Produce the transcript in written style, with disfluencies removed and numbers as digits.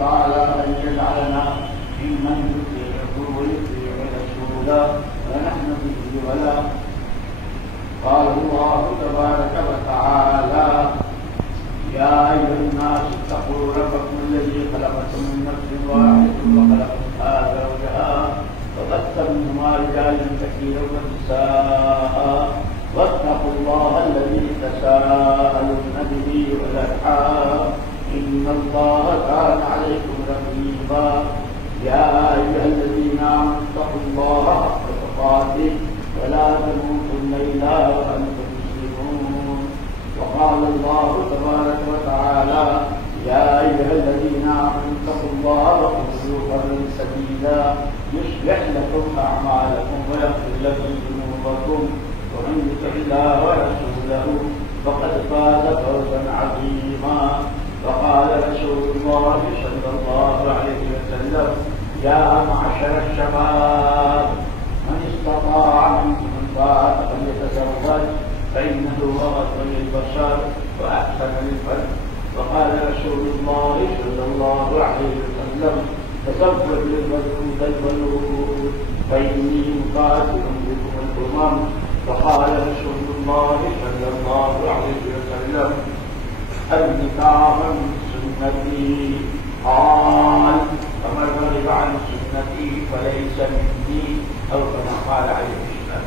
تعالى أن يجعلنا ممن يطيعه ويطيع رسوله ونحن به ولا. قال الله تبارك وتعالى: يا أيها الناس اتقوا ربكم الذي خلقكم من نفس واحدة وخلق منها زوجها وبث منهما رجالا كثيرا ونساء واتقوا الله الذي تساءلون به والأرحام إن الله كان عليكم رقيبا. يا أيها الذين آمنوا اتقوا الله حق تقاته ولا تموتن إلا وأنتم مسلمون. وقال الله تبارك وتعالى: يا أيها الذين آمنوا اتقوا الله وقولوا قولا سديدا يصلح لكم أعمالكم ويغفر لكم ذنوبكم ومن يطع الله ورسوله فقد فاز فوزا عظيما. وقال رسول الله صلى الله عليه وسلم: يا معشر الشباب من استطاع منكم الباءة فليتزوج فإنه أغض للبصر وأحسن للفرج. وقال رسول الله صلى الله عليه وسلم: تزوج الودود الولود فإني مقاتل بكم الأمم. وقال رسول الله صلى الله عليه وسلم: النكاح من سنتي. قال: فمن رغب عن سنتي فليس مني أو كما قال عليه السلام.